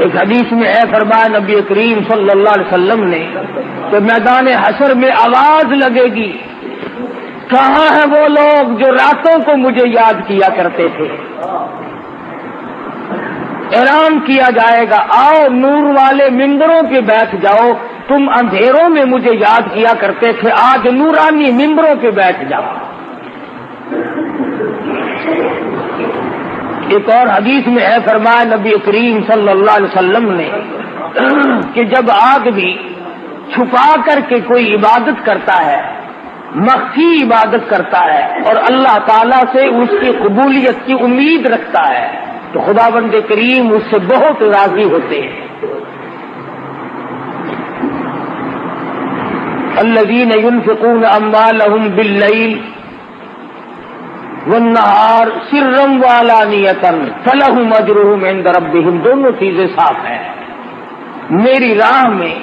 ایک حدیث میں ہے فرمایا نبی کریم صلی اللہ علیہ وسلم نے کہ میدان حشر میں آواز لگے گی، کہاں ہیں وہ لوگ جو راتوں کو مجھے یاد کیا کرتے تھے؟ اعلان کیا جائے گا، آؤ نور والے ممبروں پہ بیٹھ جاؤ، تم اندھیروں میں مجھے یاد کیا کرتے تھے، آج نورانی ممبروں پہ بیٹھ جاؤ۔ ایک اور حدیث میں ہے فرمایا نبی کریم صلی اللہ علیہ وسلم نے کہ جب آدمی چھپا کر کے کوئی عبادت کرتا ہے، مخفی عبادت کرتا ہے اور اللہ تعالیٰ سے اس کی قبولیت کی امید رکھتا ہے تو خداوند کریم اس سے بہت راضی ہوتے ہیں۔ الذین ينفقون اموالهم باللیل والنہار سرا وعلانیۃ فلہم اجرہم عند ربہم، دونوں چیزیں صاف ہیں۔ میری راہ میں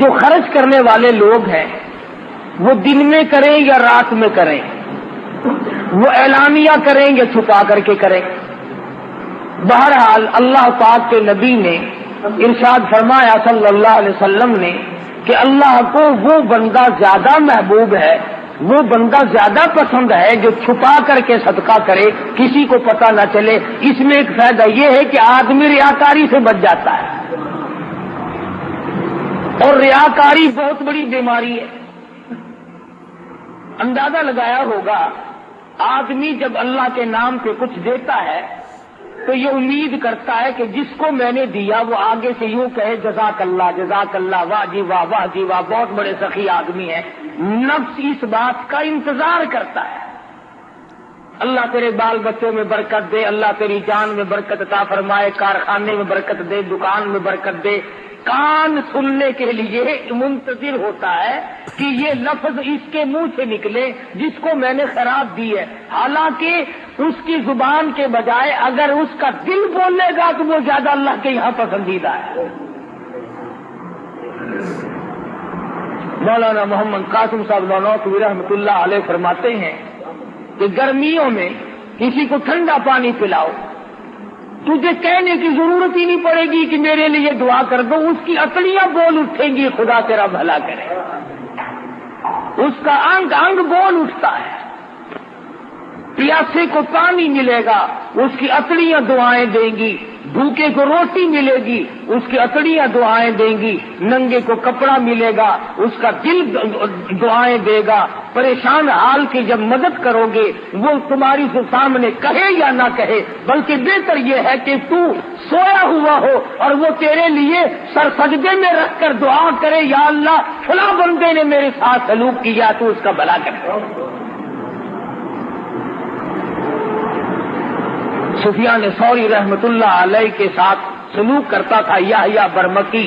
جو خرچ کرنے والے لوگ ہیں وہ دن میں کریں یا رات میں کریں، وہ اعلانیہ کریں یا چھپا کر کے کریں، بہرحال اللہ پاک کے نبی نے ارشاد فرمایا صلی اللہ علیہ وسلم نے کہ اللہ کو وہ بندہ زیادہ محبوب ہے، وہ بندہ زیادہ پسند ہے جو چھپا کر کے صدقہ کرے، کسی کو پتہ نہ چلے۔ اس میں ایک فائدہ یہ ہے کہ آدمی ریاکاری سے بچ جاتا ہے، اور ریاکاری بہت بڑی بیماری ہے۔ اندازہ لگایا ہوگا آدمی جب اللہ کے نام پہ کچھ دیتا ہے تو یہ امید کرتا ہے کہ جس کو میں نے دیا وہ آگے سے یوں کہے جزاک اللہ، واہ جی واہ، واہ جی واہ، بہت بڑے سخی آدمی ہیں۔ نفس اس بات کا انتظار کرتا ہے، اللہ تیرے بال بچوں میں برکت دے، اللہ تیری جان میں برکت عطا فرمائے، کارخانے میں برکت دے، دکان میں برکت دے۔ کان سننے کے لیے منتظر ہوتا ہے کہ یہ لفظ اس کے منہ سے نکلے جس کو میں نے خیرات دی ہے، حالانکہ اس کی زبان کے بجائے اگر اس کا دل بولے گا تو وہ زیادہ اللہ کے یہاں پسندیدہ ہے۔ مولانا محمد قاسم صاحب نانوتوی رحمۃ اللہ علیہ فرماتے ہیں کہ گرمیوں میں کسی کو ٹھنڈا پانی پلاؤ، تجھے کہنے کی ضرورت ہی نہیں پڑے گی کہ میرے لیے دعا کر دو، اس کی عقلیاں بول اٹھیں گی خدا تیرا بھلا کرے، اس کا انگ انگ بول اٹھتا ہے۔ پیاسے کو پانی ملے گا، اس کی عقلیاں دعائیں دیں گی، بھوکے کو روٹی ملے گی، اس کی عقلیاں دعائیں دیں گی، ننگے کو کپڑا ملے گا، اس کا دل دعائیں دے گا۔ پریشان حال کی جب مدد کرو گے وہ تمہاری سامنے کہے یا نہ کہے، بلکہ بہتر یہ ہے کہ تو سویا ہوا ہو اور وہ تیرے لیے سر سجدے میں رکھ کر دعا کرے، یا اللہ فلاں بندے نے میرے ساتھ سلوک کیا تو اس کا بھلا کر۔ سفیان ثوری رحمت اللہ علیہ کے ساتھ سلوک کرتا تھا یحییٰ برمکی،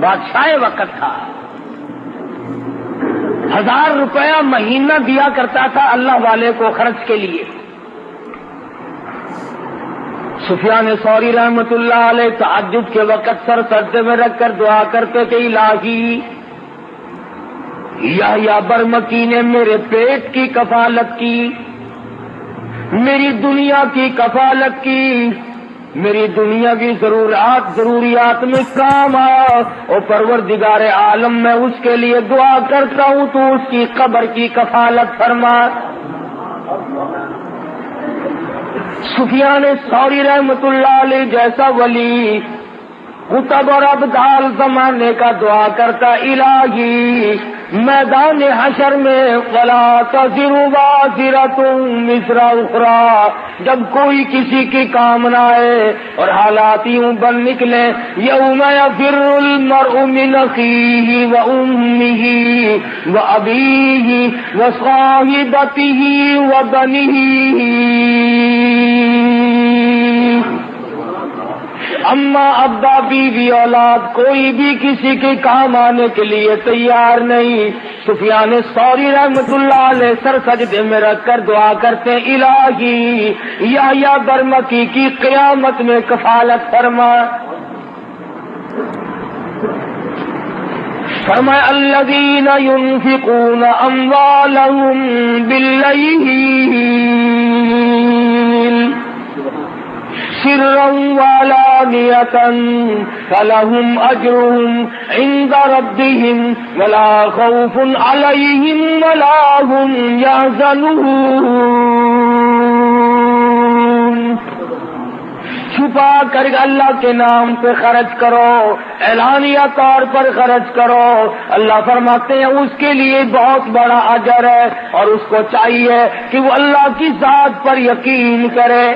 بادشاہ وقت تھا، 1000 روپیہ مہینہ دیا کرتا تھا اللہ والے کو خرچ کے لیے۔ سفیان ثوری رحمت اللہ علیہ تہجد کے وقت سر سجدے میں رکھ کر دعا کرتے تھے، الہی یحییٰ برمکی نے میرے پیٹ کی کفالت کی، میری دنیا کی کفالت کی، میری دنیا کی ضروریات میں کام آیا، اور پروردگار عالم میں اس کے لیے دعا کرتا ہوں تو اس کی قبر کی کفالت فرما۔ سفیان ثوری رحمت اللہ علیہ جیسا ولی قطب اور ابدال زمانے کا دعا کرتا، الہی میدان حشر میں ولا تزر وازرۃ وزر اخری، جب کوئی کسی کی کام نہ آئے اور حالات یوں بن نکلے، یوم یفر المرء من اخیہ وامہ وابیہ وصاحبتہ وبنیہ، اما ابا بیوی اولاد کوئی بھی کسی کے کام آنے کے لیے تیار نہیں۔ سفیان ثوری رحمت اللہ علیہ سر سجدے میں رکھ کر دعا کرتے، الہی یحییٰ برمکی کی قیامت میں کفالت فرما۔ فرمایا الذین ينفقون اموالهم باللیل سرا وعلانیۃ علانیۃ فلہم اجرہم عند ربہم ولا خوف علیہم ولا هم یحزنون۔ چھپا کر اللہ کے نام پہ خرچ کرو، اعلانیہ طور پر خرچ کرو، اللہ فرماتے ہیں اس کے لیے بہت بڑا اجر ہے، اور اس کو چاہیے کہ وہ اللہ کی ذات پر یقین کرے۔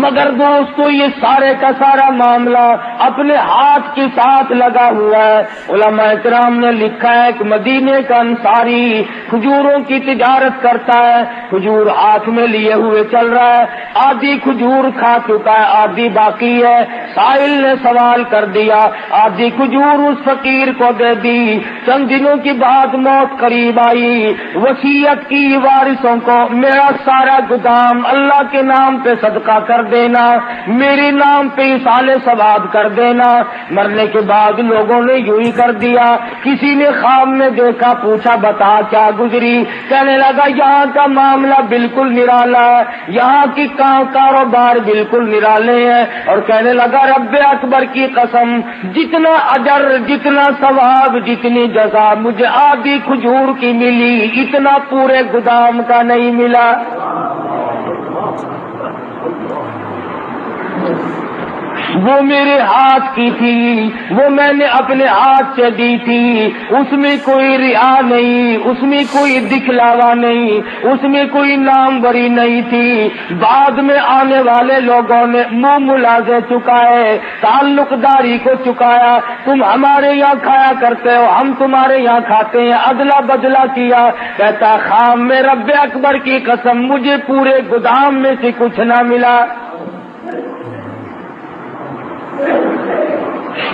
مگر دوستو یہ سارے کا سارا معاملہ اپنے ہاتھ کے ساتھ لگا ہوا ہے۔ علماء کرام نے لکھا ہے کہ مدینے کا انصاری کھجوروں کی تجارت کرتا ہے، کھجور ہاتھ میں لیے ہوئے چل رہا ہے، آدھی کھجور کھا چکا ہے، آدھی باقی ہے۔ سائل نے سوال کر دیا، آدھی کھجور اس فقیر کو دے دی۔ چند دنوں کے بعد موت قریب آئی، وصیت کی وارثوں کو میرا سارا گودام اللہ کے نام پہ صدقہ کر دینا، میرے نام پہ اصال ثواب کر دینا۔ مرنے کے بعد لوگوں نے یوں ہی کر دیا۔ کسی نے خواب میں دیکھا، پوچھا بتا کیا گزری، کہنے لگا یہاں کا معاملہ بالکل نرالا ہے، یہاں کی کاروبار بالکل نرالے ہیں، اور کہنے لگا رب اکبر کی قسم جتنا اجر، جتنا ثواب، جتنی جزا مجھے آدھی کھجور کی ملی اتنا پورے گودام کا نہیں ملا۔ وہ میرے ہاتھ کی تھی، وہ میں نے اپنے ہاتھ سے دی تھی، اس میں کوئی ریا نہیں، اس میں کوئی دکھلاوا نہیں، اس میں کوئی نام بری نہیں تھی۔ بعد میں آنے والے لوگوں نے منہ ملازے چکائے، تعلق داری کو چکایا، تم ہمارے یہاں کھایا کرتے ہو، ہم تمہارے یہاں کھاتے ہیں، ادلا بدلا کیا۔ کہتا خام میں رب اکبر کی قسم مجھے پورے گودام میں سے کچھ نہ ملا۔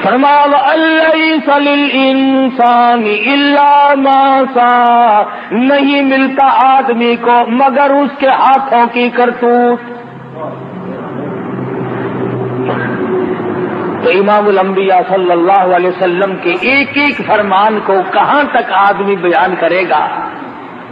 فرمایا وَأَلَّيْسَ لِلْإِنسَانِ إِلَّا مَا سَعَى، نہیں ملتا آدمی کو مگر اس کے ہاتھوں کی کرتوت۔ تو امام الانبیاء صلی اللہ علیہ وسلم کے ایک ایک فرمان کو کہاں تک آدمی بیان کرے گا،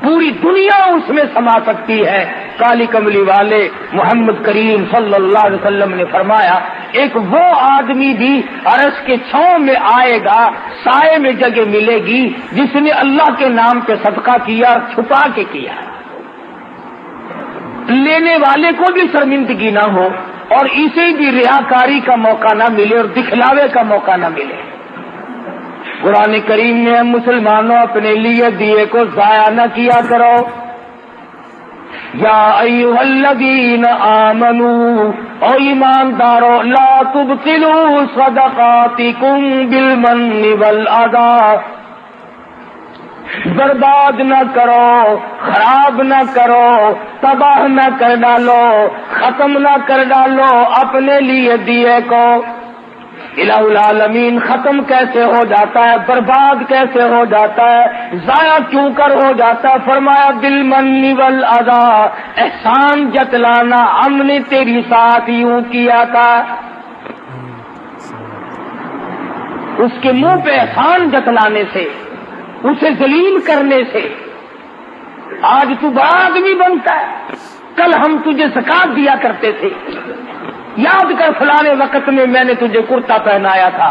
پوری دنیا اس میں سما سکتی ہے۔ کالی کملی والے محمد کریم صلی اللہ علیہ وسلم نے فرمایا ایک وہ آدمی بھی عرش کے چھاؤں میں آئے گا، سائے میں جگہ ملے گی، جس نے اللہ کے نام پہ صدقہ کیا اور چھپا کے کیا، لینے والے کو بھی شرمندگی نہ ہو اور اسے بھی ریاکاری کا موقع نہ ملے اور دکھلاوے کا موقع نہ ملے۔ قرآن کریم نے مسلمانوں اپنے لیے دیے کو ضائع نہ کیا کرو۔ یا ایھا الذین آمنوا، او ایماندارو، لا تبطلوا صدقاتکم بالمن والاذی، برباد نہ کرو، خراب نہ کرو، تباہ نہ کر ڈالو، ختم نہ کر ڈالو اپنے لیے دیے کو۔ الہ العالمین ختم کیسے ہو جاتا ہے، برباد کیسے ہو جاتا ہے، ضائع کیوں کر ہو جاتا ہے؟ فرمایا بالمن والاذی، احسان جتلانا ہم نے تیری ساتھ یوں کیا تھا۔ اس کے منہ پہ احسان جتلانے سے، اسے ذلیل کرنے سے آج تو بڑا آدمی بنتا ہے۔ کل ہم تجھے زکات دیا کرتے تھے، یاد کر فلاں وقت میں نے تجھے کرتا پہنایا تھا،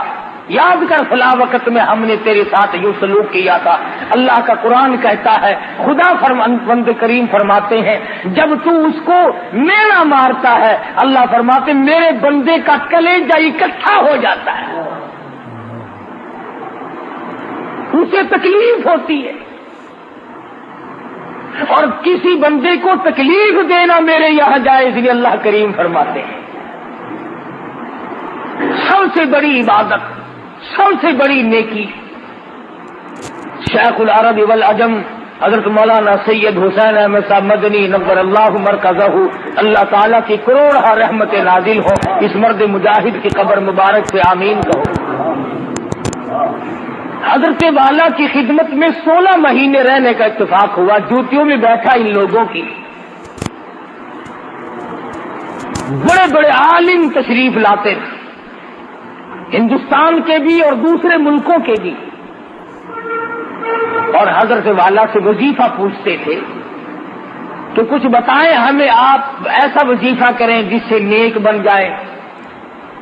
یاد کر فلاں وقت میں ہم نے تیرے ساتھ یوں سلوک کیا تھا۔ اللہ کا قرآن کہتا ہے، خدا بند کریم فرماتے ہیں جب تو اس کو مینا مارتا ہے، اللہ فرماتے میرے بندے کا کلیجہ اکٹھا ہو جاتا ہے، اسے تکلیف ہوتی ہے، اور کسی بندے کو تکلیف دینا میرے یہاں جائز نہیں، اللہ کریم فرماتے ہیں۔ سب سے بڑی عبادت، سب سے بڑی نیکی، شیخ العرب والعجم حضرت مولانا سید حسین احمد صاحب مدنی نور اللہ مرکزہ، اللہ تعالیٰ کی کروڑہ رحمت نازل ہو اس مرد مجاہد کی قبر مبارک پہ آمین کہو۔ حضرت والا کی خدمت میں 16 مہینے رہنے کا اتفاق ہوا، جوتیوں میں بیٹھا ان لوگوں کی، بڑے بڑے عالم تشریف لاتے تھے، ہندوستان کے بھی اور دوسرے ملکوں کے بھی، اور حضرت والا سے وظیفہ پوچھتے تھے کہ کچھ بتائیں ہمیں، آپ ایسا وظیفہ کریں جس سے نیک بن جائے۔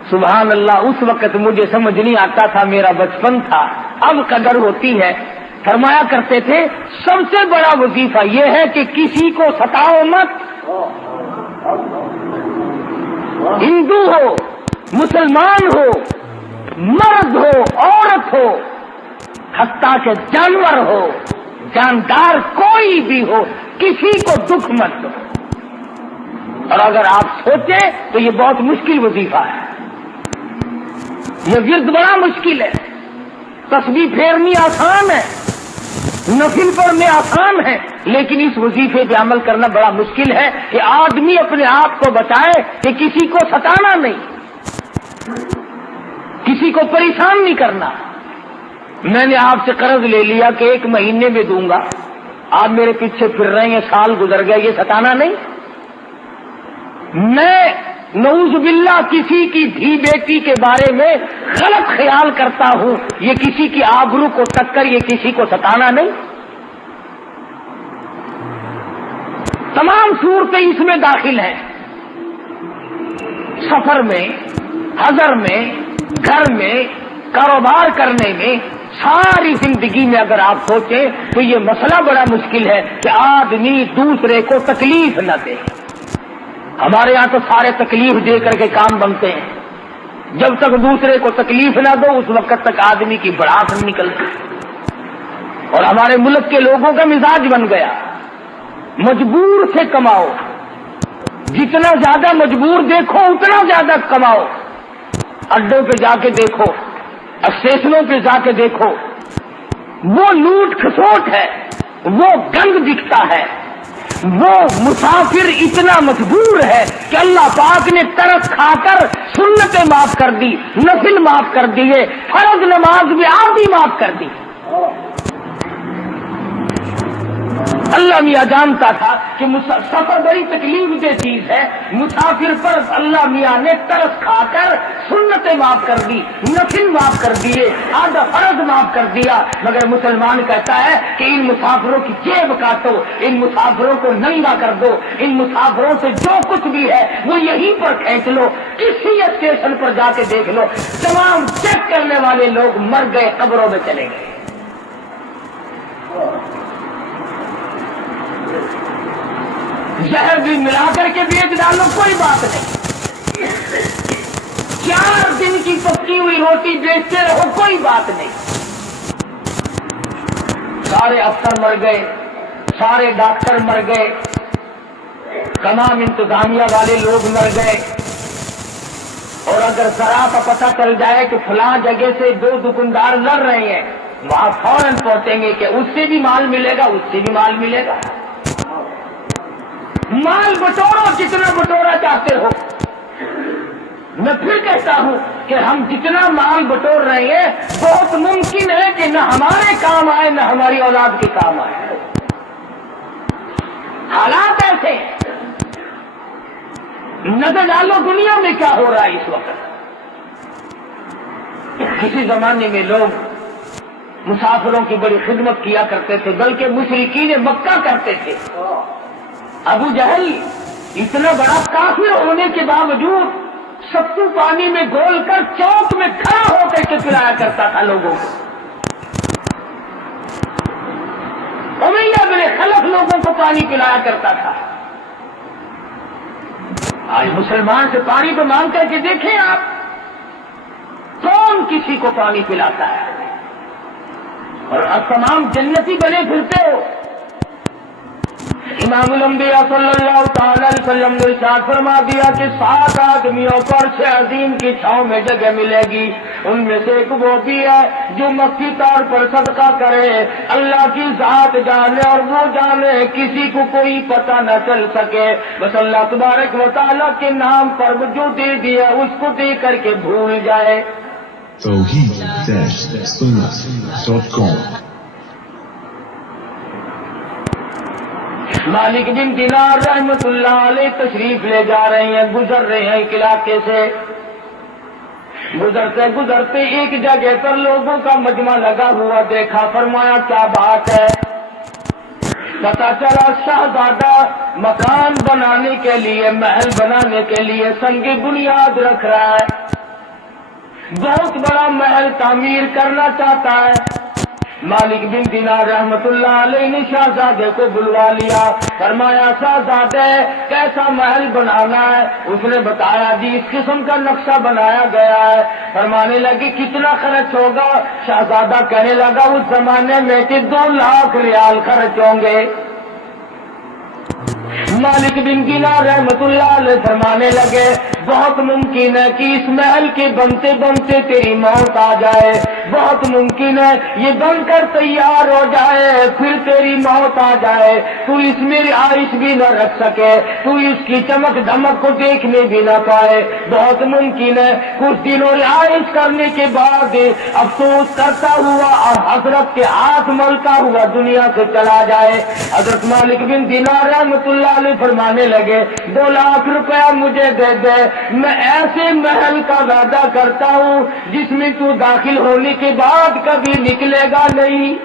سبحان اللہ، اس وقت مجھے سمجھ نہیں آتا تھا، میرا بچپن تھا، اب قدر ہوتی ہے۔ فرمایا کرتے تھے سب سے بڑا وظیفہ یہ ہے کہ کسی کو ستاؤ مت، ہندو ہو، مسلمان ہو، مرد ہو، عورت ہو، حتیٰ کہ جانور ہو، جاندار کوئی بھی ہو، کسی کو دکھ مت دو۔ اور اگر آپ سوچیں تو یہ بہت مشکل وظیفہ ہے، یہ ورد بڑا مشکل ہے۔ تسبیح پھیرنی آسان ہے، نفل پڑھنے آسان ہے، لیکن اس وظیفے پہ عمل کرنا بڑا مشکل ہے کہ آدمی اپنے آپ کو بتائے کہ کسی کو ستانا نہیں، کسی کو پریشان نہیں کرنا۔ میں نے آپ سے قرض لے لیا کہ 1 مہینے میں دوں گا، آپ میرے پیچھے پھر رہے ہیں، سال گزر گیا، یہ ستانا نہیں۔ میں نعوذ باللہ کسی کی دھی بیٹی کے بارے میں غلط خیال کرتا ہوں، یہ کسی کی آبرو کو ٹکر، یہ کسی کو ستانا نہیں۔ تمام صورتیں اس میں داخل ہیں، سفر میں، حضر میں، گھر میں، کاروبار کرنے میں، ساری زندگی میں اگر آپ سوچیں تو یہ مسئلہ بڑا مشکل ہے کہ آدمی دوسرے کو تکلیف نہ دے۔ ہمارے یہاں تو سارے تکلیف دے کر کے کام بنتے ہیں، جب تک دوسرے کو تکلیف نہ دو اس وقت تک آدمی کی بڑھاس نہیں نکلتی۔ اور ہمارے ملک کے لوگوں کا مزاج بن گیا، مجبور سے کماؤ، جتنا زیادہ مجبور دیکھو اتنا زیادہ کماؤ۔ اڈوں پہ جا کے دیکھو، اسٹیشنوں پہ جا کے دیکھو، وہ لوٹ کھسوٹ ہے، وہ گند دکھتا ہے، وہ مسافر اتنا مجبور ہے کہ اللہ پاک نے ترس کھا کر سنتیں معاف کر دی، نفل معاف کر دیے، فرض نماز بھی آدھی معاف کر دی۔ اللہ میاں جانتا تھا کہ سفر بڑی تکلیف دہ چیز ہے، مسافر پر اللہ میاں نے ترس کھا کر سنتیں معاف کر دی، نفل معاف کر دیے، آدھا فرض معاف کر دیا۔ مگر مسلمان کہتا ہے کہ ان مسافروں کی جیب کاٹو، ان مسافروں کو ننگا کر دو، ان مسافروں سے جو کچھ بھی ہے وہ یہیں پر کھینچ لو، کسی اسٹیشن پر جا کے دیکھ لو، تمام چیک کرنے والے لوگ مر گئے، قبروں میں چلے گئے۔ زہر بھی ملا کر کے بیچ ڈالو، کوئی بات نہیں، 4 دن کی پکی ہوئی روٹی بیچتے رہو، کوئی بات نہیں۔ سارے افسر مر گئے، سارے ڈاکٹر مر گئے، تمام انتظامیہ والے لوگ مر گئے۔ اور اگر ذرا کا پتہ چل جائے کہ فلاں جگہ سے 2 دکاندار لڑ رہے ہیں، وہاں فوراً پہنچیں گے کہ اس سے بھی مال ملے گا، اس سے بھی مال ملے گا۔ مال بٹورو جتنا بٹورا چاہتے ہو۔ میں پھر کہتا ہوں کہ ہم جتنا مال بٹور رہے ہیں بہت ممکن ہے کہ نہ ہمارے کام آئے نہ ہماری اولاد کے کام آئے۔ حالات ایسے نظر ڈالو دنیا میں کیا ہو رہا ہے اس وقت۔ کسی زمانے میں لوگ مسافروں کی بڑی خدمت کیا کرتے تھے، بلکہ مشرکین مکہ کرتے تھے۔ ابو جہل اتنا بڑا کافر ہونے کے باوجود ستو پانی میں گھول کر چوک میں کھڑا ہو کر کے پلایا کرتا تھا لوگوں کو۔ امیہ بن خلف لوگوں کو پانی پلایا کرتا تھا۔ آج مسلمان سے پانی کو مانگ کر کے دیکھیں آپ، کون کسی کو پانی پلاتا ہے؟ اور اب تمام جنتی بنے پھرتے ہو۔ امام الانبیاء صلی اللہ تعالی علیہ وسلم نے ارشاد فرما دیا کہ 7 آدمیوں کو عرش عظیم کی چھاؤں میں جگہ ملے گی، ان میں سے ایک وہ بھی ہے جو مکی طور پر صدقہ کرے، اللہ کی ذات جانے اور وہ جانے، کسی کو کوئی پتہ نہ چل سکے، بس اللہ تبارک و تعالیٰ کے نام پر جو دے دیا اس کو دے کر کے بھول جائے۔ توحید-سنت.com مالک بن دینار رحمت اللہ علیہ تشریف لے جا رہے ہیں، گزر رہے ہیں ایک علاقے سے، گزرتے گزرتے ایک جگہ پر لوگوں کا مجمع لگا ہوا دیکھا، فرمایا کیا بات ہے؟ پتا چلا شہزادہ مکان بنانے کے لیے، محل بنانے کے لیے سنگ بنیاد رکھ رہا ہے، بہت بڑا محل تعمیر کرنا چاہتا ہے۔ مالک بن دینار رحمت اللہ علیہ نے شہزادے کو بلوا لیا، فرمایا شہزادے کیسا محل بنانا ہے؟ اس نے بتایا جی اس قسم کا نقشہ بنایا گیا ہے۔ فرمانے لگی کتنا خرچ ہوگا؟ شہزادہ کہنے لگا اس زمانے میں کہ 2 لاکھ ریال خرچ ہوں گے۔ مالک بن دینار رحمت اللہ علیہ فرمانے لگے بہت ممکن ہے کہ اس محل کے بنتے بنتے تیری موت آ جائے، بہت ممکن ہے یہ بن کر تیار ہو جائے پھر تیری موت آ جائے، تو اس میں رہائش بھی نہ رکھ سکے، تو اس کی چمک دھمک کو دیکھنے بھی نہ پائے، بہت ممکن ہے کچھ دنوں رہائش کرنے کے بعد افسوس کرتا ہوا اور حضرت کے ہاتھ ملتا ہوا دنیا سے چلا جائے۔ حضرت مالک بن دینار رحمت اللہ علیہ فرمانے لگے 2 لاکھ روپیہ مجھے دے دے، میں ایسے محل کا وعدہ کرتا ہوں جس میں تو داخل ہونے کے بعد کبھی نکلے گا نہیں۔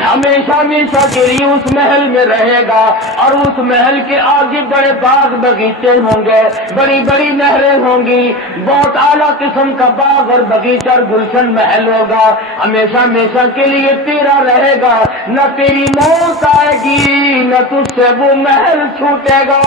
ہمیشہ ہمیشہ کے لیے اس محل میں رہے گا، اور اس محل کے آگے بڑے باغ باغیچے ہوں گے، بڑی بڑی نہریں ہوں گی، بہت اعلیٰ قسم کا باغ اور باغیچہ اور گلشن محل ہوگا، ہمیشہ ہمیشہ کے لیے تیرا رہے گا، نہ تیری موت آئے گی نہ تجھ سے وہ محل چھوٹے گا۔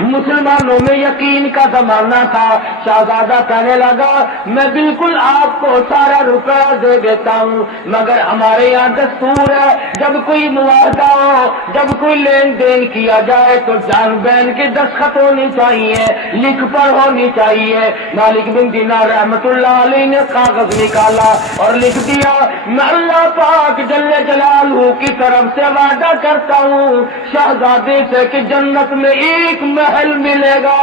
مسلمانوں میں یقین کا زمانہ تھا۔ شہزادہ کہنے لگا میں بالکل آپ کو سارا روپیہ دے دیتا ہوں، مگر ہمارے یہاں دستور ہے جب کوئی معاہدہ ہو، جب کوئی لین دین کیا جائے تو جان بین کے دستخط ہونی چاہیے، لکھ پر ہونی چاہیے۔ مالک بن دینار رحمت اللہ علیہ نے کاغذ نکالا اور لکھ دیا میں اللہ پاک جل جلالہ کی طرف سے وعدہ کرتا ہوں شہزادے سے کہ جنت میں ایک محل ملے گا۔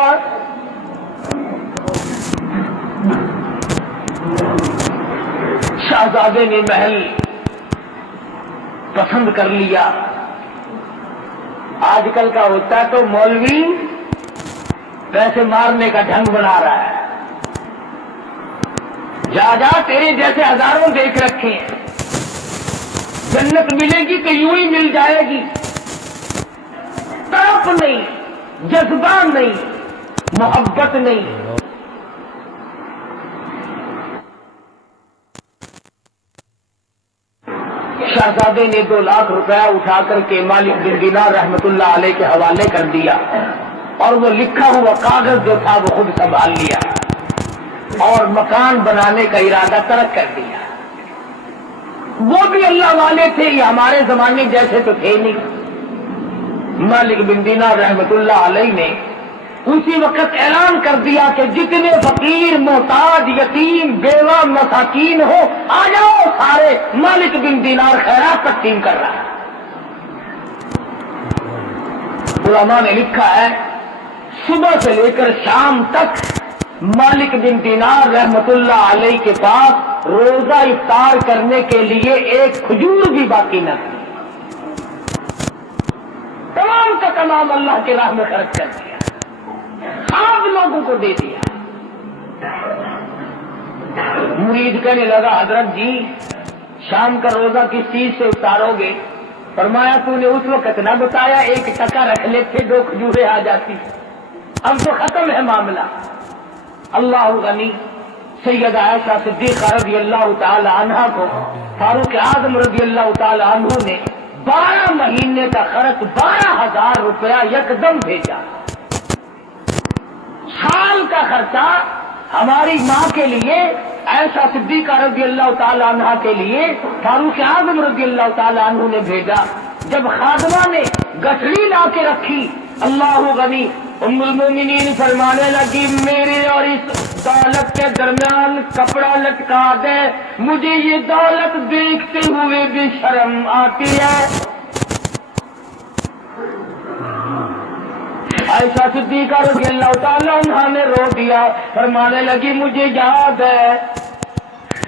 شہزادے نے محل پسند کر لیا۔ آج کل کا ہوتا ہے تو مولوی پیسے مارنے کا ڈھنگ بنا رہا ہے، جا جا تیرے جیسے ہزاروں دیکھ رکھے ہیں، جنت ملے گی تو یوں ہی مل جائے گی، طرف نہیں، جذبہ نہیں، محبت نہیں۔ شہزادے نے 2 لاکھ روپیہ اٹھا کر کے مالک بن دینار رحمت اللہ علیہ کے حوالے کر دیا، اور وہ لکھا ہوا کاغذ جو تھا وہ خود سنبھال لیا اور مکان بنانے کا ارادہ ترک کر دیا۔ وہ بھی اللہ والے تھے، یہ ہمارے زمانے جیسے تو تھے نہیں۔ مالک بن دینار رحمت اللہ علیہ نے اسی وقت اعلان کر دیا کہ جتنے فقیر محتاج یتیم بیوہ مساکین ہو آ جاؤ سارے، مالک بن دینار خیرات تقسیم کر رہا ہے۔ علماء نے لکھا ہے صبح سے لے کر شام تک مالک بن دینار رحمت اللہ علیہ کے پاس روزہ افطار کرنے کے لیے ایک کھجور بھی باقی نہ تھی، تمام کا تمام اللہ کے راہ میں خرچ کر دیا، آپ لوگوں کو دے دیا۔ مرید کہنے لگا حضرت جی شام کا روزہ کس چیز سے اتارو گے؟ فرمایا تو نے اس وقت نہ بتایا 1 ٹکا رکھ لیتے 2 کھجوریں آ جاتی، اب تو ختم ہے معاملہ۔ اللہ غنی سیدہ عائشہ صدیقہ رضی اللہ تعالی عنہا کو فاروق اعظم رضی اللہ تعالی عنہ نے 12 مہینے کا خرچ 12,000 روپیہ یکدم بھیجا۔ سال کا خرچہ ہماری ماں کے لیے عائشہ صدیقہ رضی اللہ تعالی عنہا کے لیے فاروق اعظم رضی اللہ تعالی عنہ نے بھیجا۔ جب خادمہ نے گٹھڑی لا کے رکھی، اللہ غنی ام المومنین فرمانے لگی میرے اور اس دولت کے درمیان کپڑا لٹکا دے، مجھے یہ دولت دیکھتے ہوئے بھی شرم آتی ہے۔ عائشہ صدیقہ رضی اللہ تعالی عنہا نے رو دیا، فرمانے لگی مجھے یاد ہے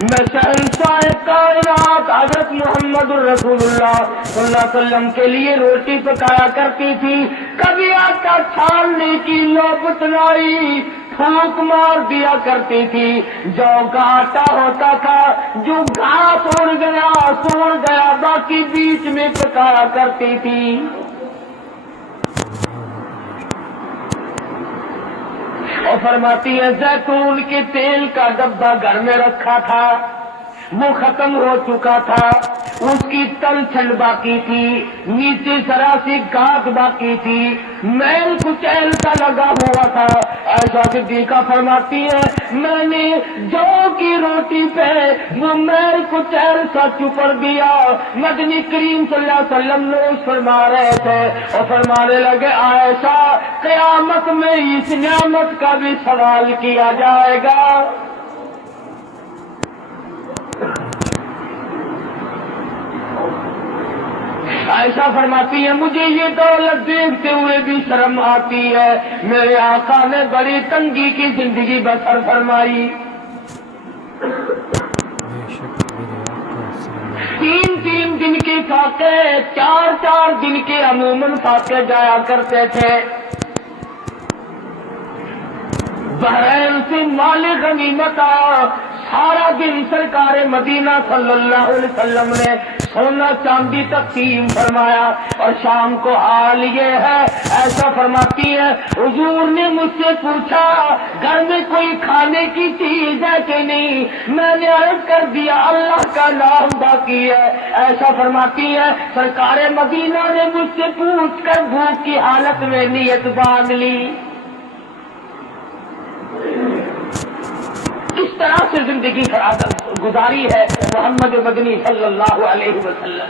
میں شہنشاہ کائنات حضرت محمد الرسول اللہ صلی اللہ علیہ وسلم کے لیے روٹی پکایا کرتی تھی، کبھی آٹا چھاننے کی نوبت نہ آئی، پھونک مار دیا کرتی تھی، جو کا آٹا ہوتا تھا جو گھاس اڑ گیا سوڑ گیا باقی بیچ میں پکایا کرتی تھی۔ اور فرماتی ہے زیتون کے تیل کا ڈبہ گھر میں رکھا تھا، وہ ختم ہو چکا تھا، اس کی تل چھل باقی تھی، نیچے ذرا سی گاٹ باقی تھی، میل کچیل سا لگا ہوا تھا۔ ایسا صدیقہ فرماتی ہے میں نے جو کی روٹی پہ وہ میل کچیل سا چپڑ دیا۔ مدنی کریم صلی اللہ علیہ وسلم نوش فرما رہے تھے اور فرمانے لگے عائشہ قیامت میں اس نعمت کا بھی سوال کیا جائے گا۔ عائشہ فرماتی ہے مجھے یہ دولت دیکھتے ہوئے بھی شرم آتی ہے، میرے آقا نے بڑی تنگی کی زندگی بسر فرمائی۔ 3 دن کے فاقے 4 دن کے عموماً فاقے جایا کرتے تھے۔ بحرین سے مال غنیمت آیا، سارا دن سرکار مدینہ صلی اللہ علیہ وسلم نے سونا چاندی تقسیم فرمایا، اور شام کو حال یہ ہے ایسا فرماتی ہے حضور نے مجھ سے پوچھا گھر میں کوئی کھانے کی چیز ہے کہ نہیں، میں نے عرض کر دیا اللہ کا نام باقی ہے۔ ایسا فرماتی ہے سرکار مدینہ نے مجھ سے پوچھ کر بھوک کی حالت میں نیت باندھ لی۔ اس طرح سے زندگی گزاری ہے محمد مدنی صلی اللہ علیہ وسلم۔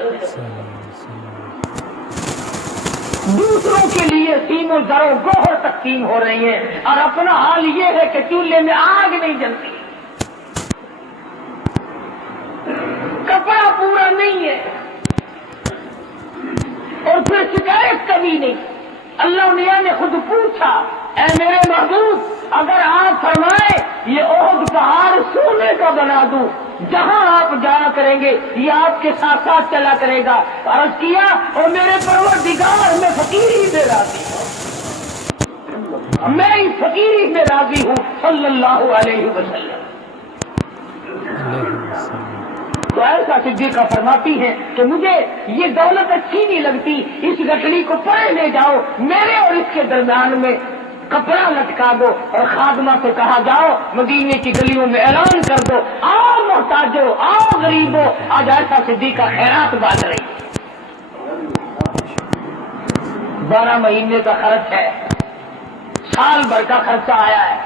دوسروں کے لیے سیم و زر و گوہر تقسیم ہو رہی ہیں، اور اپنا حال یہ ہے کہ چولہے میں آگ نہیں جلتی، کپڑا پورا نہیں ہے، اور پھر شکایت کبھی نہیں۔ اللہ میاں نے خود پوچھا اے میرے محبوب اگر آپ فرمائیں یہ احد پہاڑ سونے کا بنا دوں، جہاں آپ جایا کریں گے یہ آپ کے ساتھ ساتھ چلا کرے گا۔ عرض کیا اور میرے پروردگار میں فقیری میں راضی ہوں، میں اس فقیری میں راضی ہوں صلی اللہ علیہ وسلم۔ تو ایسا صدیقہ فرماتی ہے کہ مجھے یہ دولت اچھی نہیں لگتی، اس گٹڑی کو پڑے لے جاؤ، میرے اور اس کے درمیان میں کپڑا لٹکا دو، اور خادمہ سے کہا جاؤ مدینے کی گلیوں میں اعلان کر دو آؤ محتاجو آؤ غریبو، آج ایسا صدیقہ خیرات باندھ رہی۔ 12 مہینے کا خرچ ہے، سال بھر کا خرچہ آیا ہے۔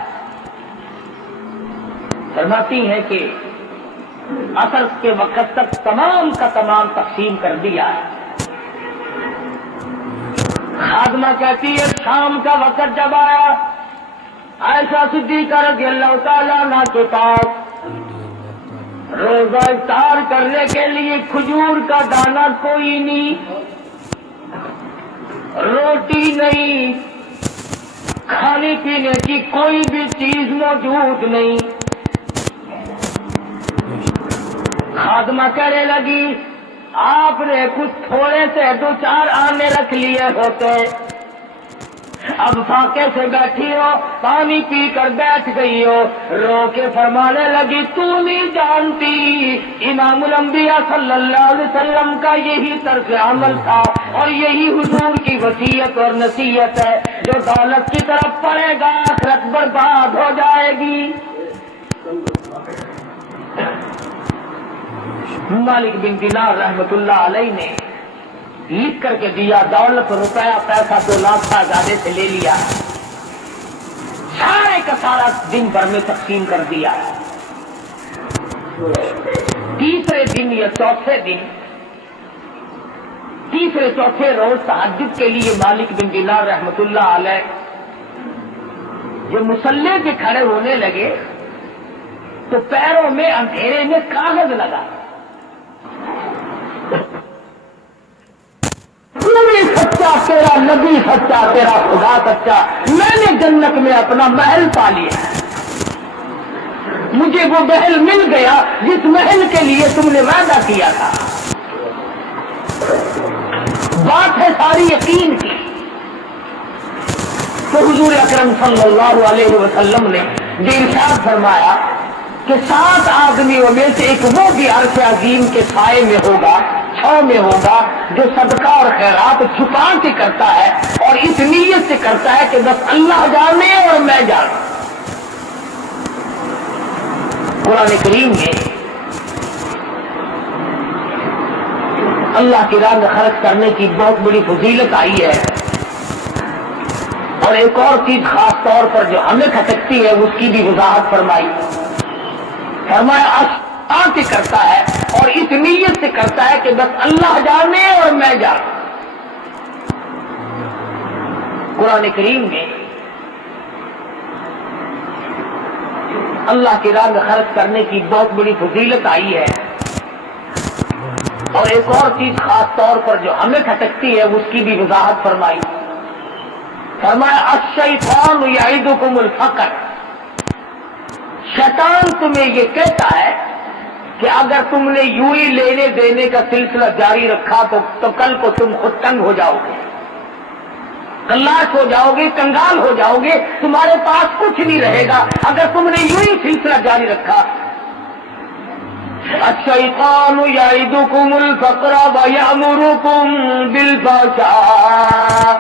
فرماتی ہے کہ عصر کے وقت تک تمام کا تمام تقسیم کر دیا ہے۔ خادمہ کہتی ہے شام کا وقت جب آیا عائشہ صدیقہ رضی اللہ تعالیٰ عنہا کے پاس روزہ افطار کرنے کے لیے کھجور کا دانہ کوئی نہیں، روٹی نہیں، کھانے پینے کی کوئی بھی چیز موجود نہیں۔ خادمہ کہنے لگی آپ نے کچھ تھوڑے سے 2-4 آنے رکھ لیے ہوتے، اب فاقے سے بیٹھی ہو پانی پی کر بیٹھ گئی ہو۔ رو کے فرمانے لگی تو نہیں جانتی امام الانبیاء صلی اللہ علیہ وسلم کا یہی طرز عمل تھا، اور یہی حضور کی وصیت اور نصیحت ہے، جو دولت کی طرف پڑے گا آخرت برباد ہو جائے گی۔ مالک بن دینار رحمت اللہ علیہ نے لکھ کر کے دیا، دولت روپیہ پیسہ 2 لاکھ کا زیادہ سے لے لیا، سارے کا سارا دن بھر میں تقسیم کر دیا۔ تیسرے دن یا چوتھے روز تہجد کے لیے مالک بن دینار رحمت اللہ علیہ جب مصلی پہ کھڑے ہونے لگے تو پیروں میں اندھیرے میں کاغذ لگا، سچا تیرا نبی سچا تیرا خدا سچا، میں نے جنت میں اپنا محل پا لیا، مجھے وہ محل مل گیا جس محل کے لیے تم نے وعدہ کیا تھا۔ بات ہے ساری یقین کی۔ تو حضور اکرم صلی اللہ علیہ وسلم نے ارشاد فرمایا کہ 7 آدمیوں میں سے ایک وہ بھی عرش عظیم کے سائے میں ہوگا، چھاؤں میں ہوگا، جو صدقہ اور خیرات چھپا کے کرتا ہے اور اس نیت سے کرتا ہے کہ بس اللہ جانے اور میں جانوں۔ قرآن کریم میں اللہ کی راہ میں خرچ کرنے کی بہت بڑی فضیلت آئی ہے، اور ایک اور چیز خاص طور پر جو ہمیں کھٹکتی ہے اس کی بھی وضاحت فرمائی۔ فرمایا آ کے کرتا ہے اور اس نیت سے کرتا ہے کہ بس اللہ جانے اور میں جانوں۔ قرآن کریم میں اللہ کی راہ میں خرچ کرنے کی بہت بڑی فضیلت آئی ہے، اور ایک اور چیز خاص طور پر جو ہمیں کھٹکتی ہے اس کی بھی وضاحت فرمائی۔ فرمایا الشیطان یعدکم الفقر، شیطان تمہیں یہ کہتا ہے کہ اگر تم نے یوں ہی لینے دینے کا سلسلہ جاری رکھا تو کل کو تم خود تنگ ہو جاؤ گے، کلاش ہو جاؤ گے، کنگال ہو جاؤ گے، تمہارے پاس کچھ نہیں رہے گا اگر تم نے یوں ہی سلسلہ جاری رکھا۔ الشیطان یعدکم الفقر ویأمرکم بالفحشاء،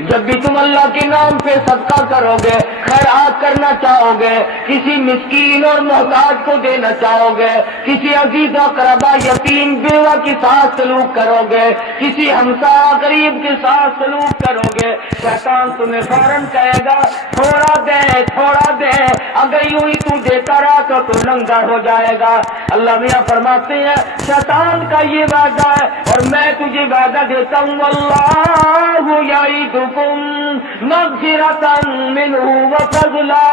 جب بھی تم اللہ کے نام پہ صدقہ کرو گے، خیرات کرنا چاہو گے، کسی مسکین اور محتاج کو دینا چاہو گے، کسی عزیز اقربا یتیم بیوہ کے ساتھ سلوک کرو گے، کسی ہمسایہ غریب کے ساتھ سلوک کرو گے، شیطان تمہیں فوراً کہے گا تھوڑا دے تھوڑا دے، اگر یوں ہی تو دیتا رہا تو لنگڑ ہو جائے گا۔ اللہ میاں فرماتے ہیں شیطان کا یہ وعدہ ہے اور میں تجھے وعدہ دیتا ہوں، اللہ یعدکم مغفرۃ منہ وفضلا،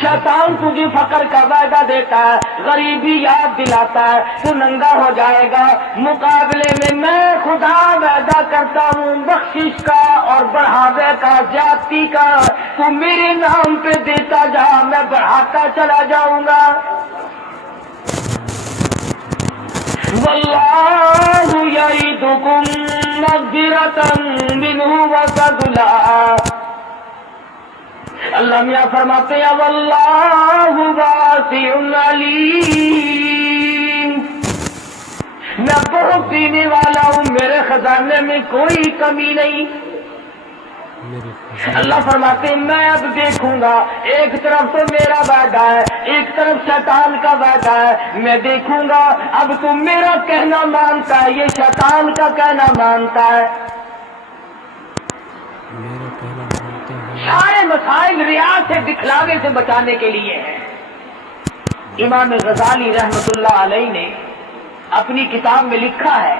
شیطان تجھے فقر کا وعدہ دیتا ہے، غریبی یاد دلاتا ہے، تو ننگا ہو جائے گا، مقابلے میں خدا وعدہ کرتا ہوں بخشش کا اور بڑھاوے کا، زیادتی کا، تو میرے نام پہ دیتا جا، میں بڑھاتا چلا جاؤں گا۔ واللہ یعدکم مغفرۃ منہ وفضلا، اللہ میاں فرماتے ہیں واللہ واسع علیم، میں بہت دینے والا ہوں، میرے خزانے میں کوئی کمی نہیں۔ اللہ فرماتے ہیں میں اب دیکھوں گا، ایک طرف تو میرا وعدہ ہے، ایک طرف شیطان کا وعدہ ہے، میں دیکھوں گا اب تو میرا کہنا مانتا ہے، یہ شیطان کا کہنا مانتا ہے۔ سارے مسائل ریاض سے دکھلاوے سے بچانے کے لیے ہیں۔ امام غزالی رحمت اللہ علیہ نے اپنی کتاب میں لکھا ہے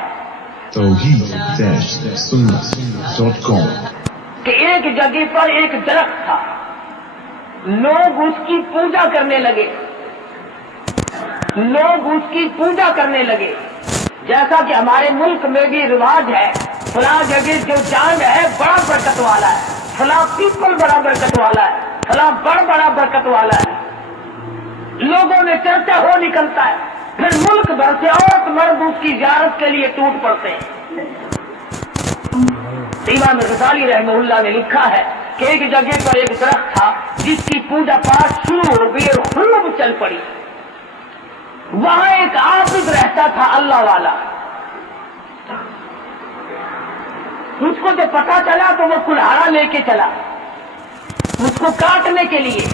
توحید-sunnah.com کہ ایک جگہ پر ایک درخت تھا، لوگ اس کی پوجا کرنے لگے، لوگ اس کی پوجا کرنے لگے، جیسا کہ ہمارے ملک میں بھی رواج ہے، فلاں جگہ جو جان ہے بڑا برکت والا ہے، فلاں پیپل بڑا برکت والا ہے، فلاں بڑا برکت والا ہے، لوگوں میں چرچا ہو نکلتا ہے، پھر ملک بھر سے عورت مرد اس کی زیارت کے لیے ٹوٹ پڑتے ہیں۔ امام غزالی رحمہ اللہ نے لکھا ہے کہ ایک جگہ پر ایک درخت تھا جس کی پوجا پاٹ شروع ہو گئی اور خوب چل پڑی، وہاں ایک عابد رہتا تھا اللہ والا، اس کو جب پتا چلا تو وہ کلہاڑا لے کے چلا اس کو کاٹنے کے لیے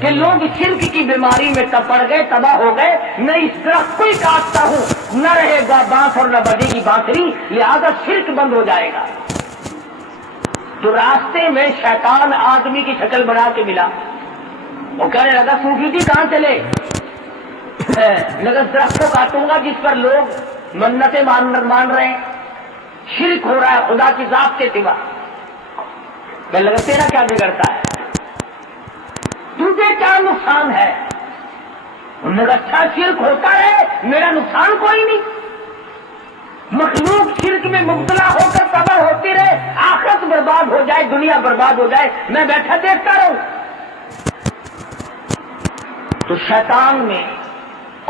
کہ لوگ شرک کی بیماری میں پڑ گئے، تباہ ہو گئے، میں اس درخت کو ہی کاٹتا ہوں، نہ رہے گا بانس اور نہ بجے گی بانسری، لہذا شرک بند ہو جائے گا۔ تو راستے میں شیطان آدمی کی شکل بنا کے ملا، وہ کہنے لگا صوفی جی کہاں چلے؟ لگا درخت کو کاٹوں گا جس پر لوگ منتیں مان رہے ہیں، شرک ہو رہا ہے خدا کی ذات کے سوا۔ کہنے لگا تیرا کیا بگڑتا ہے، تجھے کیا نقصان ہے؟ انہوں نے کہا اچھا شرک ہوتا ہے، میرا نقصان کوئی نہیں، مخلوق شرک میں مبتلا ہو کر تباہ ہوتی رہے، آخرت برباد ہو جائے، دنیا برباد ہو جائے، میں بیٹھا دیکھتا رہوں۔ تو شیطان میں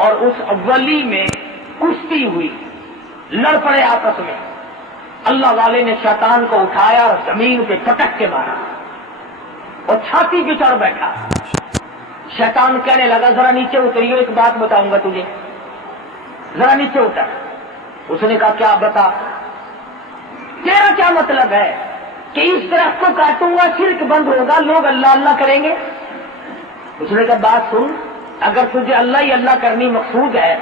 اور اس ولی میں کشتی ہوئی، لڑ پڑے آپس میں، اللہ والے نے شیطان کو اٹھایا اور زمین پہ پٹک کے مارا اور چھاتی پہ چڑھ بیٹھا. شیطان کہنے لگا ذرا نیچے اتریو، ایک بات بتاؤں گا تجھے، ذرا نیچے اتر. اس نے کہا کیا بتا، تیرا کیا مطلب ہے کہ اس درخت کو کاٹوں گا شرک بند ہوگا، لوگ اللہ اللہ کریں گے؟ اس نے کہا بات سن، اگر تجھے اللہ ہی اللہ کرنی مقصود ہے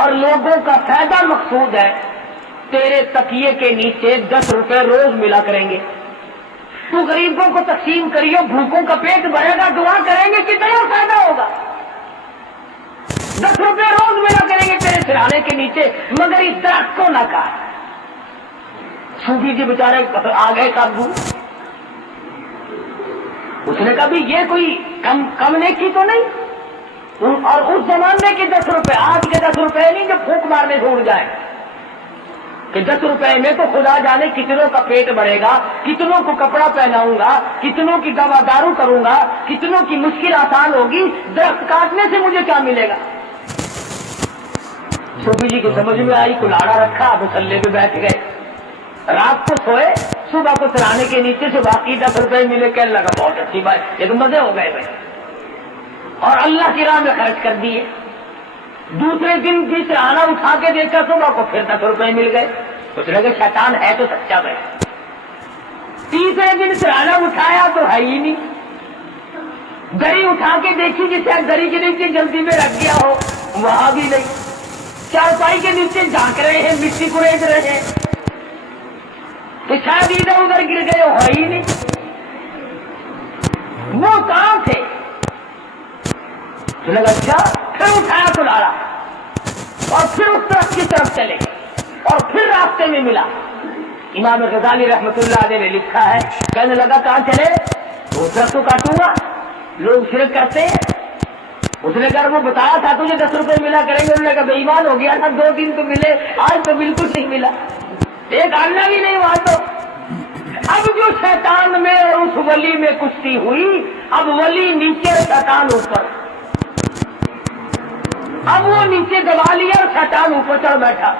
اور لوگوں کا فائدہ مقصود ہے، تیرے تکیے کے نیچے 10 روپے روز ملا کریں گے، تو غریبوں کو تقسیم کریو، بھوکوں کا پیٹ بھرے گا، دعا کریں گے، کتنا فائدہ ہوگا. 10 روپے روز ملا کریں گے تیرے سرانے کے نیچے، مگر اس درخت کو نہ کاٹ. صوفی جی بیچارے آ گئے قابو. اس نے کہا بھی یہ کوئی کم نیکی تو نہیں، اور اس زمانے کے 10 روپے آج کے 10 روپے نہیں جو پھونک مارنے سے اڑ جائے، کہ 10 روپے میں تو خدا جانے کتنوں کا پیٹ بھرے گا، کتنوں کو کپڑا پہناؤں گا، کتنوں کی دوا دارو کروں گا، کتنوں کی مشکل آسان ہوگی، درخت کاٹنے سے مجھے کیا ملے گا. صوفی جی کو سمجھ میں آئی، کلاڑا رکھا، مسلے پہ بیٹھ گئے، رات کو سوئے، صبح کو سرانے کے نیچے سے باقی 10 روپے ملے. کہنے لگا بہت اچھی بات، یہ تو مزے ہو گئے بھائی، اور اللہ کی راہ میں خرچ کر دیے. دوسرے دن بھی سرانا اٹھا کے دیکھا، صبح کو پھر 10 روپے مل گئے. اس نے کہا شیطان ہے تو سچا بھائی. تیسرے دن سرانا اٹھایا تو ہے ہی نہیں. گری اٹھا کے دیکھی کہ شاید گری کے نیچے جلدی میں رکھ گیا ہو، وہاں بھی نہیں. چارپائی کے نیچے جھانک رہے ہیں، مٹی کرید رہے ہیں کہ شاید ادھر ادھر گر گئے ہو، ہے ہی نہیں. وہ کہاں تھے؟ لگا اچھا، پھر اٹھایا تو لاڑا اور پھر اس طرف کی طرف چلے اور پھر راستے میں ملا. امام غزالی رحمت اللہ علیہ نے لکھا ہے، کہنے لگا کہاں چلے؟ وہ درخت کو کاٹوں گا، لوگ شرک کرتے ہیں. اس نے کہا وہ بتایا تھا تجھے 10 روپے ملا کریں گے. انہوں نے کہا بے ایمان ہو گیا تھا، 2 دن تو ملے، آج تو بالکل نہیں ملا، ایک آنا بھی نہیں وہاں. تو اب جو شیطان میں اور اس ولی میں کشتی ہوئی، اب ولی نیچے شیطان اوپر، اب وہ نیچے دبا لیا اور شیطان اوپر چڑھ بیٹھا.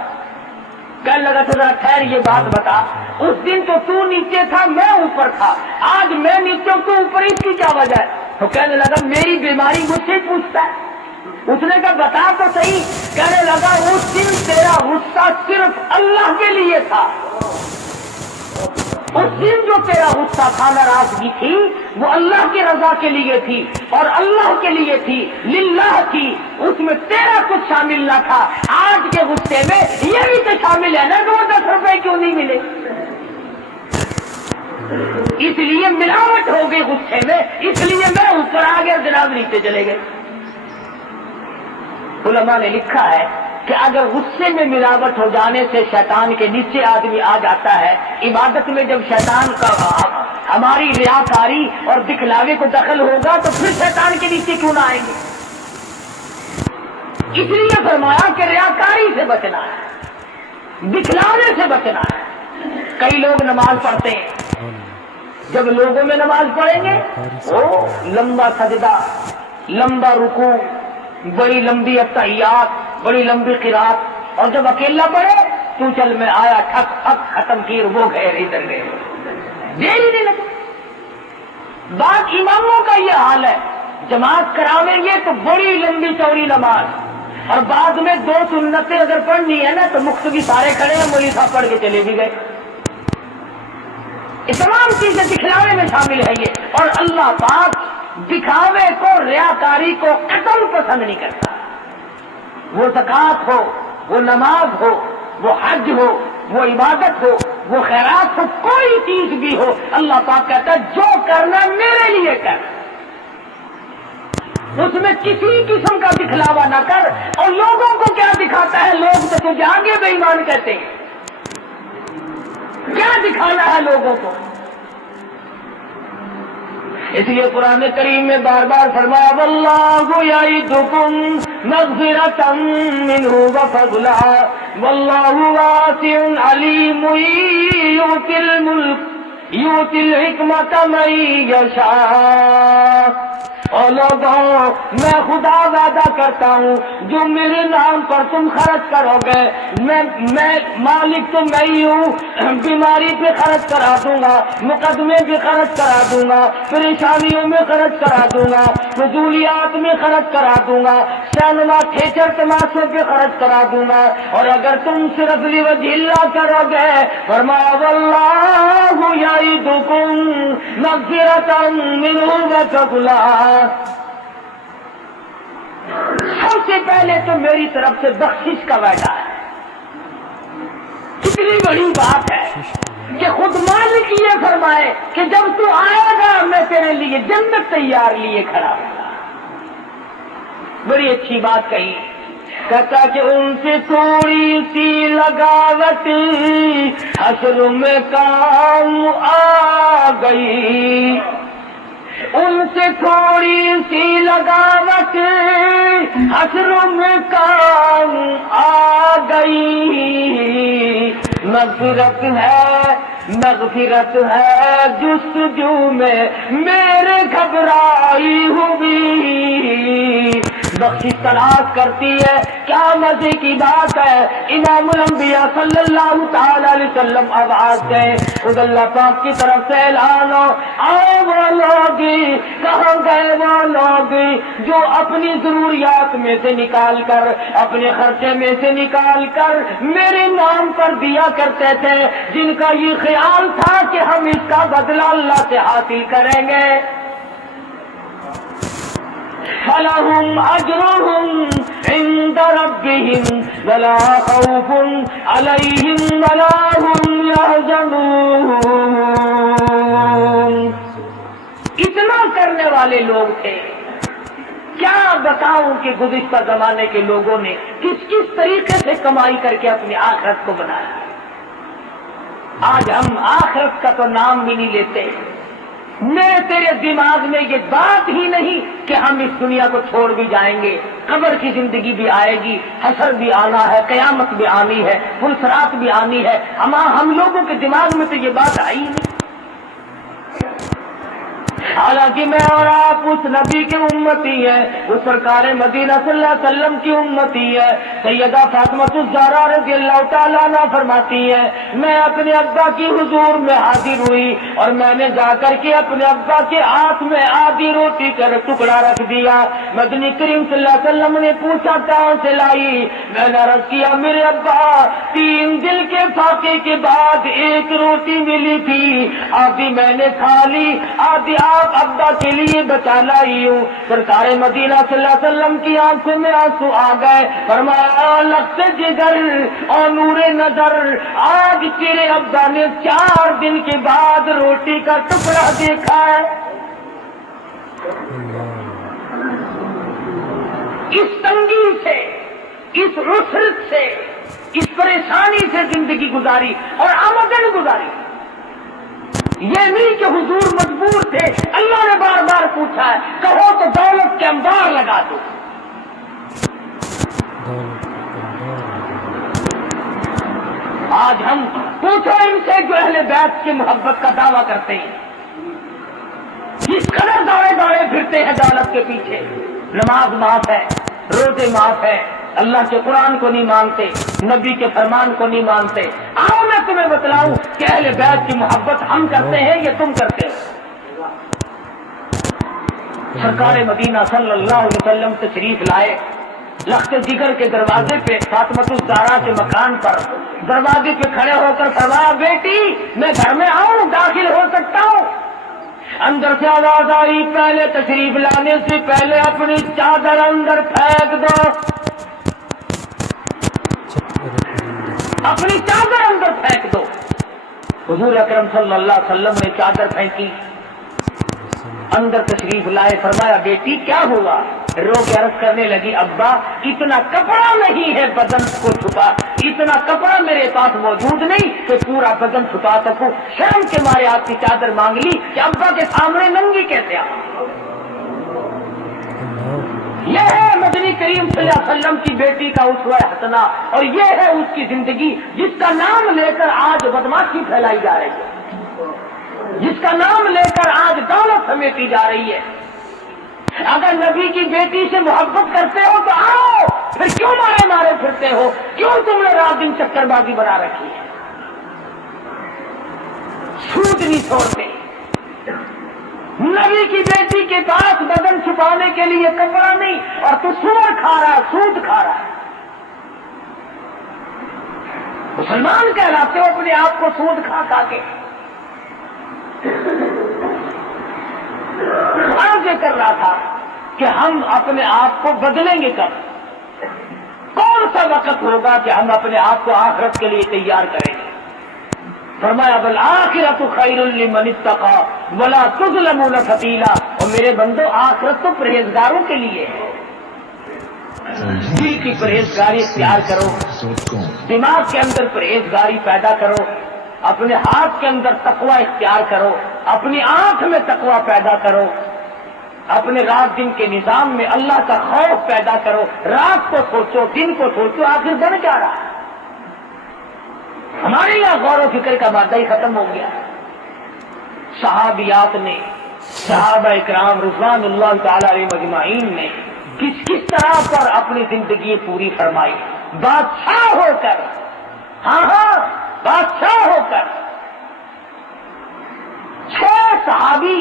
کہنے لگا تو ذرا ٹھہر، یہ بات بتا، اس دن تو نیچے تھا، میں اوپر تھا، آج میں نیچے ہوں تو اوپر، اس کی کیا وجہ ہے؟ تو کہنے لگا میری بیماری مجھ سے پوچھتا ہے. اس نے کہا بتا تو صحیح. کہنے لگا اس دن تیرا غصہ صرف اللہ کے لیے تھا، اس دن جو تیرا غصہ تھا، ناراضگی تھی، وہ اللہ کی رضا کے لیے تھی اور اللہ کے لیے تھی، للہ تھی، اس میں تیرا کچھ شامل نہ تھا. آج کے غصے میں یہ بھی تو شامل ہے نا کہ وہ 10 روپے کیوں نہیں ملے. اس لیے ملاوٹ ہو گئی غصے میں، اس لیے میں اوپر آ گیا، جناب نیچے چلے گئے. علماء نے لکھا ہے کہ اگر غصے میں ملاوٹ ہو جانے سے شیطان کے نیچے آدمی آ جاتا ہے، عبادت میں جب شیطان کا ہماری ریاکاری اور دکھلاوے کو دخل ہوگا تو پھر شیطان کے نیچے کیوں نہ آئیں گے. اس لیے فرمایا کہ ریاکاری سے بچنا ہے، دکھلاوے سے بچنا ہے. کئی لوگ نماز پڑھتے ہیں، جب لوگوں میں نماز پڑھیں گے وہ لمبا سجدہ، لمبا رکوع، بڑی لمبی اتحیات، بڑی لمبی قرات، اور جب اکیلا پڑھے تو چل میں آیا، ٹھک ٹھک ختم کی، وہ گئے ادھر گئے، دیر ہی نہیں لگے. بعض اماموں کا یہ حال ہے، جماعت کراویں گے تو بڑی لمبی چوڑی نماز، اور بعد میں 2 سنتیں اگر پڑھنی ہے نا تو مقتدی سارے کھڑے ہیں، مولوی صاحب پڑھ کے چلے بھی گئے. یہ تمام چیزیں دکھلاوے میں شامل ہے یہ. اور اللہ پاک دکھاوے کو، ریاکاری کو قتل پسند نہیں کرتا. وہ زکات ہو، وہ نماز ہو، وہ حج ہو، وہ عبادت ہو، وہ خیرات ہو، کوئی چیز بھی ہو، اللہ پاک کہتا ہے جو کرنا میرے لیے کر، اس میں کسی قسم کا دکھلاوا نہ کر. اور لوگوں کو کیا دکھاتا ہے؟ لوگ تو تجھے آگے بے ایمان کہتے ہیں. کیا دکھانا ہے لوگوں کو؟ اس لیے قرآن کریم میں بار بار فرمایا واللہ یعدکم مغفرۃ منہ وفضلا واللہ واسع علیم یؤتی الحکمۃ من یشاء. اور لوگوں میں خدا وعدہ کرتا ہوں جو میرے نام پر تم خرچ کرو گے میں مالک تو میں ہی ہوں، بیماری پہ خرچ کرا دوں گا، مقدمے پہ خرچ کرا دوں گا، پریشانیوں میں خرچ کرا دوں گا، فضولیات میں خرچ کرا دوں گا، سینما تھیٹر تماشے پہ خرچ کرا دوں گا، اور اگر تم صرف لوجہ اللہ کرو گے فرمایا واللہ یعدکم مغفرۃ منہ وفضلا، سب سے پہلے تو میری طرف سے بخشش کا وعدہ ہے۔ کتنی بڑی بات ہے کہ خود مالک یہ فرمائے کہ جب تو آئے گا میں تیرے لیے جنت تیار لیے کھڑا ہوں گا۔ بڑی اچھی بات کہی، کہتا کہ ان سے تھوڑی سی لگاوٹ حشر میں کام آ گئی، ان سے تھوڑی سی لگاوٹ حشر میں کام آ گئی، مغفرت ہے جستجو میں میرے گھبرائی ہوئی، بخشش تلاش کرتی ہے، کیا مزے کی بات ہے۔ امام الانبیاء صلی اللہ تعالی علیہ وسلم آواز دیں، خود اللہ پاک کی طرف سے اعلان ہو، آؤ وہ لوگ، کہاں گئے وہ لوگ جو اپنی ضروریات میں سے نکال کر، اپنے خرچے میں سے نکال کر میرے نام پر دیا کرتے تھے، جن کا یہ خیال تھا کہ ہم اس کا بدلہ اللہ سے حاصل کریں گے۔ فَلَهُمْ أَجْرُهُمْ عِنْدَ رَبِّهِمْ وَلَا خَوْفٌ عَلَيْهِمْ وَلَا هُمْ يَحْزَنُونَ۔ اتنا کرنے والے لوگ تھے، کیا بتاؤں کہ گزشتہ زمانے کے لوگوں نے کس کس طریقے سے کمائی کر کے اپنی آخرت کو بنایا۔ آج ہم آخرت کا تو نام بھی نہیں لیتے، میرے تیرے دماغ میں یہ بات ہی نہیں کہ ہم اس دنیا کو چھوڑ بھی جائیں گے، قبر کی زندگی بھی آئے گی، حشر بھی آنا ہے، قیامت بھی آنی ہے، پلسرات بھی آنی ہے، ہم لوگوں کے دماغ میں تو یہ بات آئی نہیں۔ حالانکہ میں اور آپ اس نبی کی امتی ہے، اس سرکار مدینہ صلی اللہ علیہ وسلم کی امتی ہے۔ سیدہ فاطمہ الزہرا رضی اللہ تعالیٰ عنہ فرماتی ہے، میں اپنے ابا کی حضور میں حاضر ہوئی اور میں نے جا کر کے اپنے ابا کے ہاتھ میں آدھی روٹی کا ٹکڑا رکھ دیا۔ مدنی کریم صلی اللہ علیہ وسلم نے پوچھا کہاں سے لائی؟ میں نے عرض کیا میرے ابا 3 دن کے فاقے کے بعد ایک روٹی ملی تھی، آدھی میں نے کھا لی، آدھی آپ ابا کے لیے بچا لائی ہوں۔ سرکار مدینہ صلی اللہ علیہ وسلم کی آنکھوں میں آنسو آ گئے، فرمایا لخت جگر اور نور نظر، آج تیرے ابا نے 4 دن کے بعد روٹی کا ٹکڑا دیکھا ہے۔ اس تنگی سے، اس عسرت سے، اس پریشانی سے زندگی گزاری اور آمدن گزاری۔ یہ نہیں کہ حضور مجبور تھے، اللہ نے بار بار پوچھا ہے، کہو تو دولت کے انبار لگا دو۔ آج ہم پوچھو ان سے جو اہل بیت کی محبت کا دعویٰ کرتے ہیں، جس قدر دوڑے پھرتے ہیں دولت کے پیچھے، نماز معاف ہے، روزے معاف ہے، اللہ کے قرآن کو نہیں مانتے، نبی کے فرمان کو نہیں مانتے۔ آؤ میں تمہیں بتلاؤں کہ اہل بیت کی محبت ہم کرتے ہیں یا تم کرتے ہو۔ سرکار مدینہ صلی اللہ علیہ وسلم تشریف لائے، لخت جگر کے دروازے پہ فاطمہ الزہرا کے مکان پر دروازے پہ کھڑے ہو کر فرمایا بیٹی میں گھر میں آؤں، داخل ہو سکتا ہوں؟ اندر سے آواز آئی پہلے تشریف لانے سے پہلے اپنی چادر اندر پھینک دو، اپنی چادر اندر پھینک دو۔ حضور اکرم صلی اللہ علیہ وسلم نے چادر پھینکی، اندر تشریف لائے، فرمایا بیٹی کیا ہوا؟ رو کے عرض کرنے لگی ابا اتنا کپڑا نہیں ہے بدن کو چھپا، اتنا کپڑا میرے پاس موجود نہیں کہ پورا بدن چھپا سکوں، شرم کے مارے آپ کی چادر مانگ لی کہ ابا کے سامنے ننگی کیسے آ۔ یہ ہے مدنی کریم صلی اللہ علیہ وسلم کی بیٹی کا اسوہ حسنہ، اور یہ ہے اس کی زندگی جس کا نام لے کر آج بدماشی پھیلائی جا رہی ہے، جس کا نام لے کر آج دولت سمیٹی جا رہی ہے۔ اگر نبی کی بیٹی سے محبت کرتے ہو تو آؤ، پھر کیوں مارے مارے پھرتے ہو؟ کیوں تم نے رات دن چکر بازی بنا رکھی ہے؟ سود نہیں چھوڑتے، نبی کی بیٹی کے پاس بدن چھپانے کے لیے کپڑا نہیں، اور تو سور کھا رہا ہے، سود کھا رہا ہے۔ مسلمان کہلاتے ہو اپنے آپ کو سود کھا کھا کے۔ عرض یہ کر رہا تھا کہ ہم اپنے آپ کو بدلیں گے کب؟ کون سا وقت ہوگا کہ ہم اپنے آپ کو آخرت کے لیے تیار کریں گے؟ فرمایا بالآخرۃ خیر لمن اتقى ولا تظلمون فتیلا، اور میرے بندو آخرت تو پرہیزگاروں کے لیے ہے۔ دل کی پرہیزگاری اختیار کرو، دماغ کے اندر پرہیزگاری پیدا کرو، اپنے ہاتھ کے اندر تقوی اختیار کرو، اپنی آنکھ میں تقوی پیدا کرو، اپنے رات دن کے نظام میں اللہ کا خوف پیدا کرو۔ رات کو سوچو، دن کو سوچو، آخر بن کیا رہا ہے؟ ہمارے یہاں غور و فکر کا مادہ ہی ختم ہو گیا۔ صحابیات نے، صحابہ اکرام رضوان اللہ تعالی علیہ مجمعین نے کس کس طرح پر اپنی زندگی پوری فرمائی، بادشاہ ہو کر، ہاں بادشاہ ہو کر۔ 6 صحابی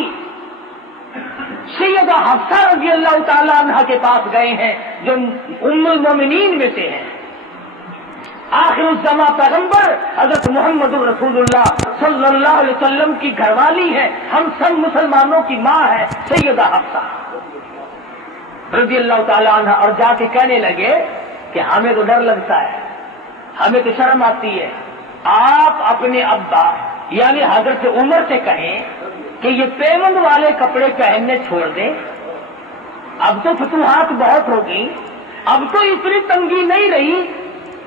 سیدہ حفصہ رضی اللہ تعالی عنہ کے پاس گئے ہیں، جو ام المومنین میں سے ہیں۔ آخر الزمان پیغمبر حضرت محمد رسول اللہ صلی اللہ علیہ وسلم کی گھر والی ہے، ہم سب مسلمانوں کی ماں ہے سیدہ حفصہ رضی اللہ تعالی عنہ، اور جا کے کہنے لگے کہ ہمیں تو ڈر لگتا ہے، ہمیں تو شرم آتی ہے، آپ اپنے ابا یعنی حضرت عمر سے کہیں کہ یہ پیوند والے کپڑے پہننے چھوڑ دیں، اب تو فتوحات بہت ہوگی، اب تو اتنی تنگی نہیں رہی،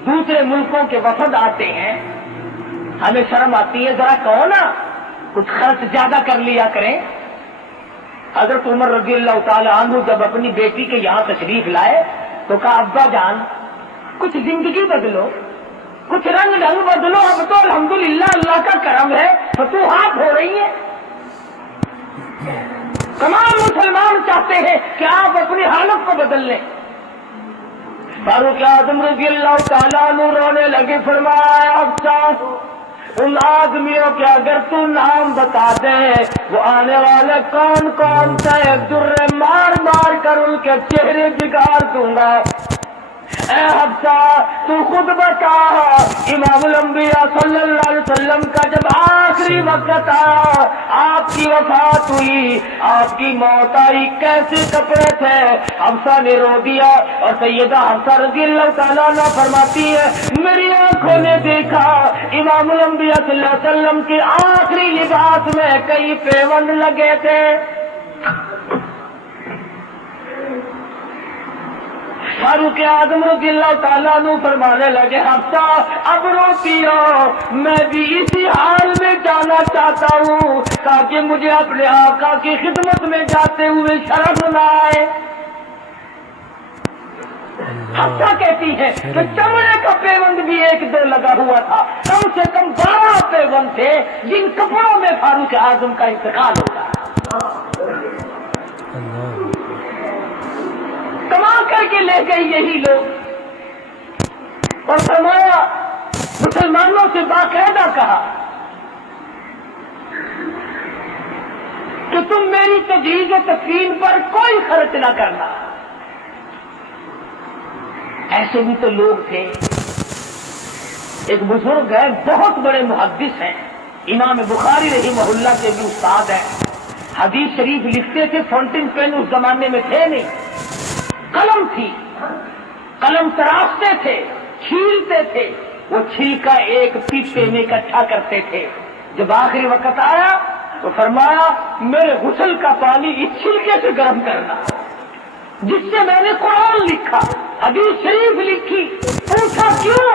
دوسرے ملکوں کے وفد آتے ہیں، ہمیں شرم آتی ہے، ذرا کہو نا کچھ خرچ زیادہ کر لیا کریں۔ حضرت عمر رضی اللہ تعالی عنہ جب اپنی بیٹی کے یہاں تشریف لائے تو کہا ابا جان کچھ زندگی بدلو، کچھ رنگ ڈھنگ بدلو، اب تو الحمدللہ اللہ کا کرم ہے، فتوحات ہو رہی ہیں، تمام مسلمان چاہتے ہیں کہ آپ اپنی حالت کو بدل لیں۔ فاروق اعظم رضی اللہ تعالیٰ عنہ رونے لگے، فرمایا افسوس ان آدمیوں کے اگر تو نام بتا دے وہ آنے والے کون کون سے درے مار مار کر ان کے چہرے بگاڑ دوں گا۔ اے حفصہ تو خود بتا، امام الانبیاء صلی اللہ علیہ وسلم کا جب آخری وقت آیا، آپ کی وفات ہوئی، آپ کی موت آئی، کیسے کپڑے تھے؟ حفصہ نے رو دیا، اور سیدہ حفصہ رضی اللہ تعالیٰ عنہ فرماتی ہے میری آنکھوں نے دیکھا امام الانبیاء صلی اللہ علیہ وسلم کے آخری لباس میں کئی پیوند لگے تھے۔ فاروق اعظم رضی اللہ تعالیٰ عنہ فرمانے لگے حفصہ اب روتی ہو، میں بھی اسی حال میں جانا چاہتا ہوں تاکہ مجھے اپنے آقا کی خدمت میں جاتے ہوئے شرم نہ آئے۔ حفصہ کہتی ہے کہ چمڑے کا پیوند بھی 1-2 لگا ہوا تھا، کم سے کم 12 پیوند تھے جن کپڑوں میں فاروق اعظم کا انتقال ہوگا۔ کما کر کے لے گئے یہی لوگ، اور فرمایا مسلمانوں سے باقاعدہ کہا کہ تم میری تجہیز و تکفین پر کوئی خرچ نہ کرنا۔ ایسے بھی تو لوگ تھے، ایک بزرگ ہے بہت بڑے محدث ہیں، امام بخاری رحمہ اللہ کے بھی استاد ہیں، حدیث شریف لکھتے تھے، فاؤنٹین پین اس زمانے میں تھے نہیں، قلم تھی، قلم تراشتے تھے، چھیلتے تھے، وہ چھلکا ایک پیپے میں اکٹھا کرتے تھے، جب آخری وقت آیا تو فرمایا میرے غسل کا پانی اس چھلکے سے گرم کرنا جس سے میں نے قرآن لکھا، حدیث شریف لکھی۔ پوچھا کیوں؟